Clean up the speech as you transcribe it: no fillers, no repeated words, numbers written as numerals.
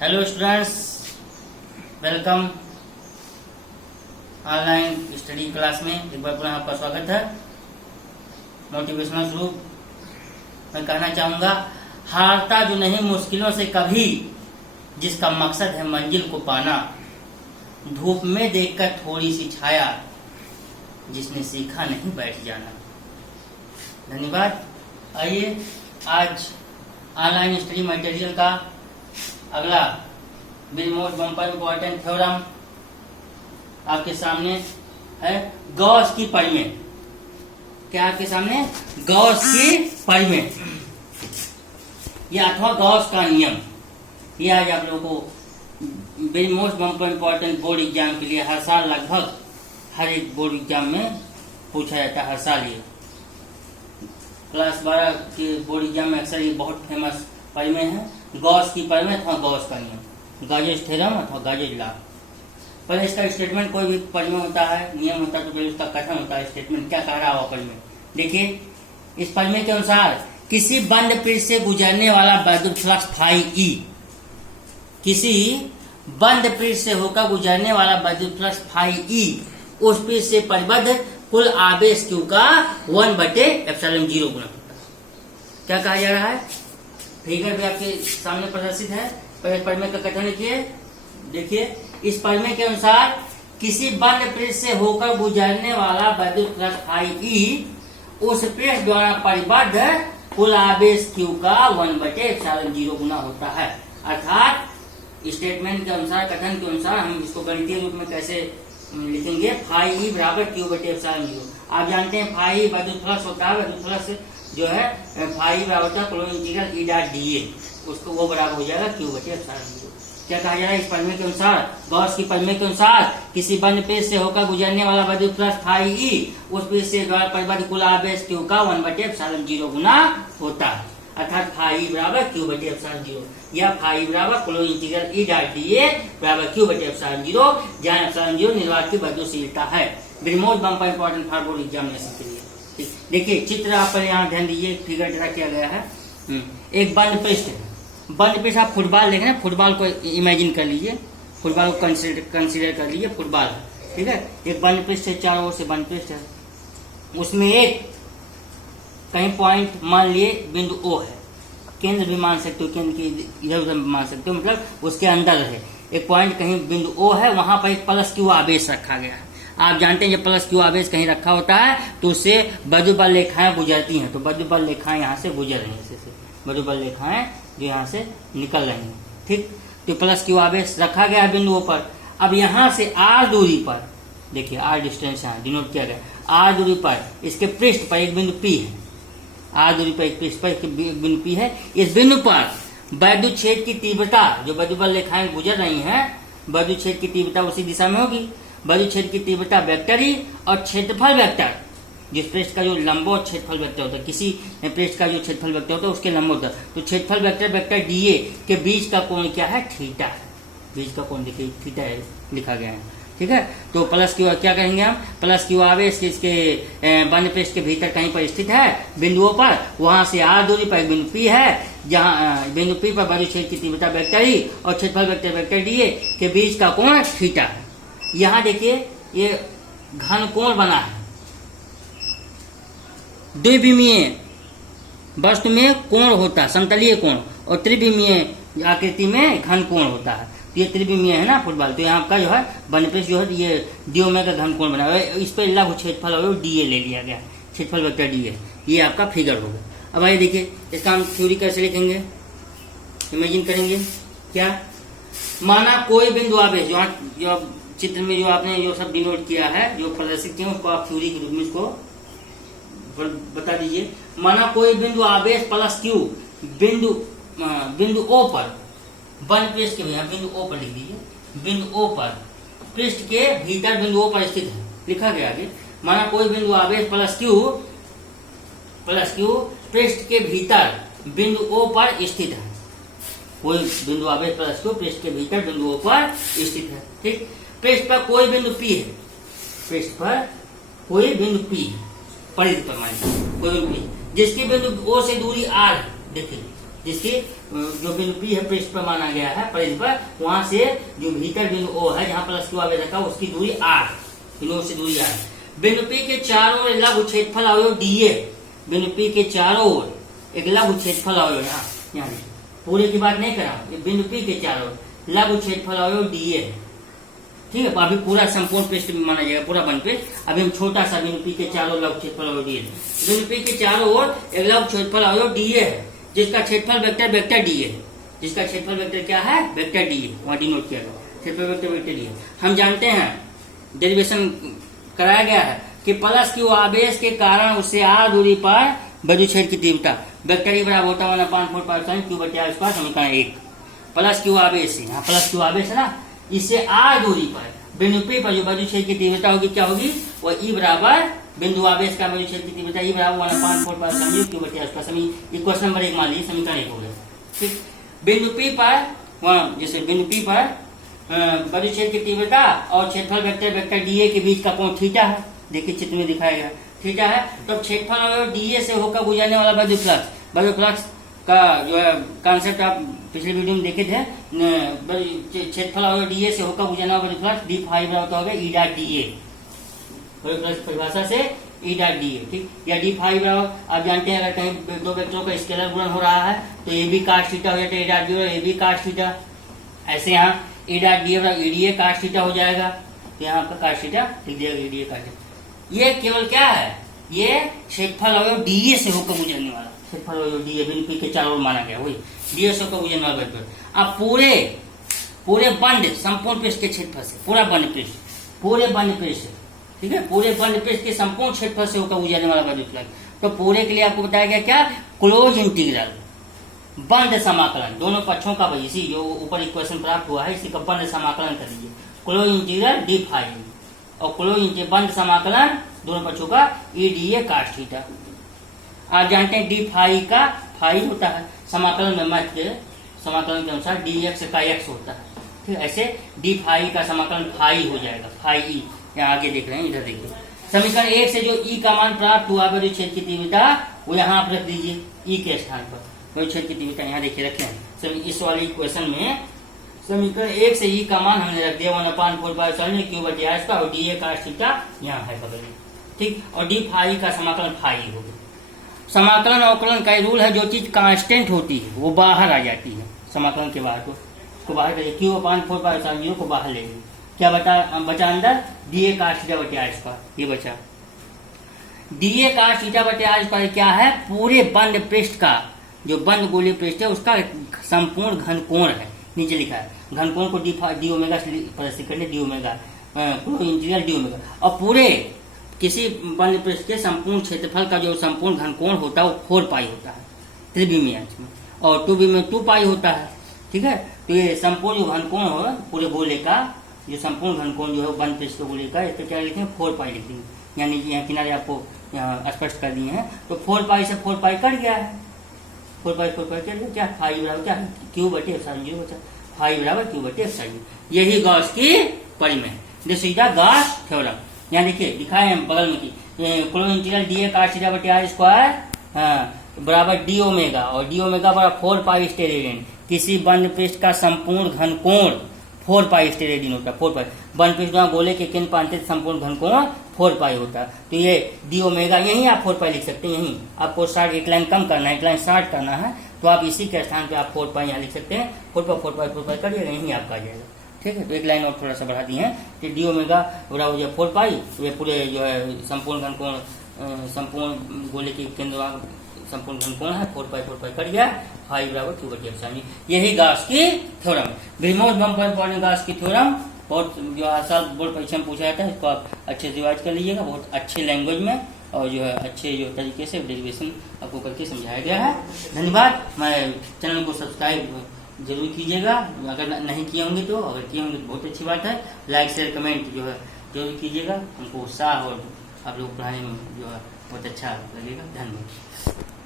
Hello students, welcome online study class में एक बार पुनः आपका स्वागत है। मोटिवेशनल ग्रुप मैं कहना चाहूंगा, हारता जो नहीं मुश्किलों से कभी, जिसका मकसद है मंजिल को पाना, धूप में देखकर थोड़ी सी छाया, जिसने सीखा नहीं बैठ जाना। धन्यवाद। आइए आज ऑनलाइन स्टडी मटेरियल का अगला मोस्ट बम्पर इम्पोर्टेंट थ्योरम आपके सामने है। गॉस की परिमेय। क्या आपके सामने? गॉस की परिमेय या अथवा गॉस का नियम। ये आज आप लोगों को most bumper important board exam के लिए हर साल लगभग हर एक बोर्ड एग्जाम में पूछा जाता है। हर साल ये क्लास 12 के बोर्ड एग्जाम में अक्सर ये बहुत फेमस परिमेय है। गॉस की परिमेय अथवा गॉस का नियम, गाजेज थ्योरम अथवा गाजेज लॉ। पहले इसका स्टेटमेंट, कोई भी परिमेय होता है, नियम होता है तो पहले उसका कथन होता है। स्टेटमेंट क्या कह रहा हुआ परिमेय, देखिए। इस परिमेय के अनुसार किसी बंद पृष्ठ से गुजरने वाला वैद्युत फ्लक्स फाई ई, किसी बंद पृष्ठ से होकर गुजरने वाला वैद्युत फ्लक्स फाई ई, उस पृष्ठ से परिबद्ध कुल आवेश Q का 1/ε0 गुना होता है। क्या कहा जा रहा है? फिगर भी आपके सामने प्रदर्शित है। पहले परिमेय का कथन लिखिए। देखिए, इस परिमेय के अनुसार किसी बंद पृष्ठ से होकर गुजरने वाला वैद्युत फ्लक्स फाई ई, उस पृष्ठ द्वारा परिबद्ध कुल आवेश Q का 1/ε0 गुना होता है। अर्थात स्टेटमेंट के अनुसार, कथन के अनुसार हम इसको गणितीय रूप में कैसे लिखेंगे? फाई ई बराबर Q/ε0। आप जानते हैं फाई वैद्युत फ्लक्स होता है। वैद्युत फ्लक्स जो है फाई बराबर होता है close integral E dot DA, उसको वो बराबर हो जाएगा Q/ε0। क्या कहा जा रहा है इस परिमेय के अनुसार? गॉस की परिमेय के अनुसार किसी बंद पृष्ठ से होकर गुजरने वाला वैद्युत फ्लक्स फाई ई, उस पृष्ठ से द्वारा परिबद्ध कुल आवेश Q का 1/ε0 गुना होता है। अर्थात फाई बराबर Q/ε0 या फाई बराबर close integral E dot DA बराबर Q/ε0, जहाँ ε0 निर्वात की वैद्युतशीलता है। Most bumper important for board examination के लिए। देखिए, चित्र आप पर यहाँ ध्यान दीजिए, फिगर ड्रा किया गया है। एक बंद पृष्ठ है। बंद पृष्ठ, आप फुटबॉल देख रहे हैं, फुटबॉल को इमेजिन कर लीजिए, फुटबॉल को कंसीडर कर लीजिए, फुटबॉल है, ठीक है। एक बंद पृष्ठ है, चारों ओर से बंद पृष्ठ है। उसमें एक कहीं पॉइंट मान लिए बिंदु O है, केंद्र भी मान सकते हो, केंद्र की इधर उधर मान सकते हो, मतलब उसके अंदर है एक पॉइंट, कहीं बिंदु O है, वहां पर एक प्लस Q आवेश रखा गया है। आप जानते हैं जब प्लस Q आवेश कहीं रखा होता है तो उससे वैद्युत बल रेखाएं गुजरती हैं। तो वैद्युत बल रेखाएं यहाँ से गुजर रही हैं, वैद्युत बल रेखाएं जो यहाँ से निकल रही हैं, ठीक। तो प्लस Q आवेश रखा गया है बिंदुओं पर। अब यहाँ से R दूरी पर, देखिए R डिस्टेंस यहाँ डिनोट किया गया, R दूरी पर इसके पृष्ठ पर एक बिंदु P है। R दूरी पर एक पृष्ठ पर एक बिंदु P है। इस बिंदु पर वैद्युत क्षेत्र की तीव्रता, जो वैद्युत बल रेखाएं गुजर रही हैं, वैद्युत क्षेत्र की तीव्रता उसी दिशा में होगी। वैद्युत क्षेत्र की तीव्रता वेक्टर ई और क्षेत्रफल वेक्टर, जिस पृष्ठ का जो लंबवत क्षेत्रफल वेक्टर होता है, किसी पृष्ठ का जो क्षेत्रफल वेक्टर होता है उसके लंबवत होता है, तो क्षेत्रफल वेक्टर वेक्टर डीए के बीच का कोण क्या है? थीटा है। बीच का कोण देखिए थीटा है, लिखा गया है, ठीक है। तो प्लस Q क्या कहेंगे हम? प्लस Q आवेश इसके बंद पृष्ठ के भीतर कहीं पर स्थित है बिंदुओं पर, वहां से R दूरी पर एक बिंदु P है, जहां बिंदु P पर वैद्युत क्षेत्र की तीव्रता वेक्टर ई और क्षेत्रफल वेक्टर वेक्टर डीए के बीच का कोण थीटा है। यहाँ देखिए, ये घन कोण बना है। द्विविमीय वस्तु में कोण होता है समतलीय कोण, और त्रिविमीय आकृति में घन कोण होता है। तो ये त्रिविमीय है ना फुटबॉल, तो यहाँ का जो है बंद पृष्ठ जो है ये द्विविमीय का घन कोण बना है। इस पर लघु क्षेत्रफल और डीए ले लिया गया, क्षेत्रफल वेक्टर डीए, ये आपका फिगर होगा। अब आइए देखिए, इसका हम थ्योरी कैसे लिखेंगे, इमेजिन करेंगे। क्या? माना कोई बिंदु आवेश, जो चित्र में जो आपने जो सब डिनोट किया है, जो प्रदर्शित किया, उसको आप थ्योरी के रूप में इसको बता दीजिए। माना कोई बिंदु आवेश प्लस Q बिंदु O पर, बंद पृष्ठ के बिंदु O पर लिख दीजिए, बिंदु O पर पृष्ठ के भीतर बिंदु O पर स्थित है, लिखा गया आगे। माना कोई बिंदु आवेश प्लस Q पृष्ठ के भीतर बिंदु O पर स्थित है। कोई बिंदु आवेश प्लस Q पृष्ठ के भीतर बिंदु O पर स्थित है, ठीक। पृष्ठ पर कोई बिंदु P है, पृष्ठ पर कोई बिंदु P है, परिधि पर मान कोई बिंदु P, जिसकी बिंदु O से दूरी R है। देखिए जिसकी जो बिंदु P है पृष्ठ पर माना गया है परिधि पर, वहां से जो भीतर बिंदु O है जहां प्लस Q आवेश रखा उसकी दूरी R, बिंदु से दूरी R। बिंदु P के चारों ओर लघु क्षेत्रफल अवयव DA, बिंदु P के चारों ओर एक लघु क्षेत्रफल अवयव, यहाँ पूरे की बात नहीं कर रहा हूं, बिंदु P के चारों ओर लघु क्षेत्रफल अवयव DA है, ठीक है। अभी पूरा संपूर्ण पृष्ठ में माना जाएगा, पूरा बन पृष्ठ। अभी हम छोटा सा बिंदु P के चारों लघु क्षेत्रफल अवयव DA, बिंदु P के चारों ओर एक लघु क्षेत्रफल अवयव DA है, जिसका क्षेत्रफल वेक्टर वेक्टर DA है, जिसका क्षेत्रफल वेक्टर क्या है, वेक्टर DA, वहां डिनोट किया गया, क्षेत्रफल वेक्टर वेक्टर DA। हम जानते हैं, डेरिवेशन कराया गया है कि प्लस Q आवेश के कारण उससे R दूरी पर विद्युत क्षेत्र की तीव्रता वेक्टर E बराबर होता है 1/4 Q बटे R स्क्वायर, समीकरण 1। प्लस Q आवेश से, यहाँ प्लस Q आवेश है ना, इससे R दूरी पर बिंदु P पर जो विद्युत क्षेत्र की तीव्रता होगी क्या होगी, वह E बराबर बिंदु आवेश का विद्युत क्षेत्र की तीव्रता E बराबर 1/4 Q बटे R स्क्वायर। क्वेश्चन नंबर 1 मान लीजिए, समीकरण 1 हो गया, ठीक। बिंदु P पर वहाँ जैसे बिंदु P पर विद्युत क्षेत्र की तीव्रता और क्षेत्रफल वेक्टर वेक्टर DA के बीच का कोण थीटा है, देखिए चित्र में दिखाया गया थीटा है। तो क्षेत्रफल DA से होकर गुजरने वाला विद्युत फ्लक्स का जो है कॉन्सेप्ट आप पिछले वीडियो में देखे थे, क्षेत्रफल DA से होकर गुजरने वाला विद्युत फ्लक्स D फाई बराबर होगा E डॉट DA, परिभाषा से E डॉट DA, ठीक। या D फाई बराबर आप जानते हैं, अगर कहीं दो वेक्टरों का स्केलर गुणन हो रहा है तो ए बी cos थीटा हो जाता है, E dot DA A B cos theta. ऐसे यहाँ E डॉट DA बराबर EDA cos थीटा हो जाएगा, तो यहाँ पर cos थीटा लिख दिया, EDA cos थीटा। ये केवल क्या है, ये क्षेत्रफल अवयव DA से होकर गुजरने वाला क्षेत्रफल अवयव DA, बिंदु P के चारों ओर माना गया, वही DA से होकर गुजरने वाला वेक्टर। अब पूरे बंद संपूर्ण पृष्ठ के क्षेत्रफल से, पूरा बंद पृष्ठ, पूरे बंद पृष्ठ, ठीक है, पूरे बंद पृष्ठ के संपूर्ण क्षेत्रफल से होकर गुजरने वाला विद्युत फ्लक्स। तो पूरे के लिए आपको बताया गया क्या, क्लोज इंटीग्रल, बंद समाकलन, दोनों पक्षों का, भाई इसी जो ऊपर इक्वेशन प्राप्त हुआ है इसी का बंद समाकलन कर लीजिए, क्लोज इंटीग्रल D फाई और क्लोज बंद समाकलन दोनों पक्षों का EDA cos थीटा। आप जानते हैं D फाई का फाई होता है, समाकलन में मत के समाकलन के अनुसार dx का x होता है, ठीक। ऐसे D फाई का समाकलन फाई हो जाएगा, फाई E, यहाँ आगे देख रहे हैं, इधर देखिए समीकरण 1 से जो E का मान प्राप्त हुआ विद्युत क्षेत्र की तीव्रता वो यहाँ आप रख दीजिए, E के स्थान पर विद्युत क्षेत्र की तीव्रता यहाँ देखिए रखे हैं। इस वाले इक्वेशन में समीकरण 1 से E का मान हमने रख दिया 1/4 Q बटे R स्क्वायर और DA cos थीटा यहाँ है बगल में, ठीक। और D फाई का समाकलन फाई होगा। समाकलन अवकलन का रूल है, जो चीज कांस्टेंट होती है वो बाहर आ जाती है, समाकलन के बाहर को बाहर करिए, Q/4 को बाहर ले लीजिए, क्या बचा अंदर DA cos थीटा बटे R स्क्वायर, ये बचा। DA cos थीटा बटे R स्क्वायर क्या है, पूरे बंद पृष्ठ का, जो बंद गोलीय पृष्ठ है उसका संपूर्ण घन कोण है, नीचे लिखा है घन कोण को डी ओमेगा से प्रदर्शित कर ले, D omega integral D omega. और पूरे किसी बंद पृष्ठ के संपूर्ण क्षेत्रफल का जो संपूर्ण घन कोण होता है वो 4 पाई होता है त्रिविमीय अंश में, और 2B में 2 पाई होता है, ठीक है। तो ये संपूर्ण जो घन कोण हो पूरे गोले का, जो संपूर्ण घन कोण जो है बंद पृष्ठ के गोले का, इसका क्या लिखेंगे 4 पाई लिखेंगे, यानी यहाँ किनारे आपको यहाँ स्पष्ट कर दिए हैं। तो 4 पाई से 4 पाई कट गया है, 4 पाई कट गया, क्या फाई बराबर क्या Q बटे एप्सिलॉन 0 बचा, फाई बराबर Q बटे एप्सिलॉन 0। यही गॉस की परिमेय, this is the Gauss theorem. यहाँ देखिए दिखाए हैं बगल में की close integral DA cos theta बटे R स्क्वायर बराबर D ओमेगा, और D ओमेगा बराबर 4 पाई स्टेरेडियन। किसी बंद पृष्ठ का संपूर्ण घन कोण 4 पाई स्टेरेडियन होता है, 4 पाई बंद पृष्ठ गोले के केंद्र पर अंतरित संपूर्ण घन कोण 4 पाई होता है। तो ये D ओमेगा, यही आप 4 पाई लिख सकते हैं, यही आपको शार्ट एक लाइन कम करना है, एक लाइन शार्ट करना है, तो आप इसी के स्थान पे आप 4 पाई यहाँ लिख सकते हैं, 4 पाई करिएगा, यही आपका आ जाएगा, ठीक है। तो एक लाइन और थोड़ा सा बढ़ा दिए हैं कि D ओमेगा बराबर हो जाए 4 पाई, तो ये पूरे जो है संपूर्ण घन कोण, संपूर्ण गोले के केंद्र संपूर्ण घन कोण है 4 पाई कट गया, फाई बराबर Q बटे एप्सिलॉन। यही गॉस की थ्योरम, मोस्ट इम्पोर्टेंट गॉस की थ्योरम, बहुत जो आसान बोर्ड परीक्षा में पूछा जाता है, इसको आप अच्छे से रिवाइज कर लीजिएगा, बहुत अच्छे लैंग्वेज में और जो है अच्छे जो तरीके से डेरिवेशन आपको करके समझाया गया है। धन्यवाद। मैं चैनल को सब्सक्राइब जरूर कीजिएगा, अगर नहीं किए होंगे तो, अगर किए होंगे तो बहुत अच्छी बात है। लाइक शेयर कमेंट जो है जरूर कीजिएगा, हमको उत्साह और आप लोग पढ़ाने में जो है बहुत अच्छा लगेगा। धन्यवाद।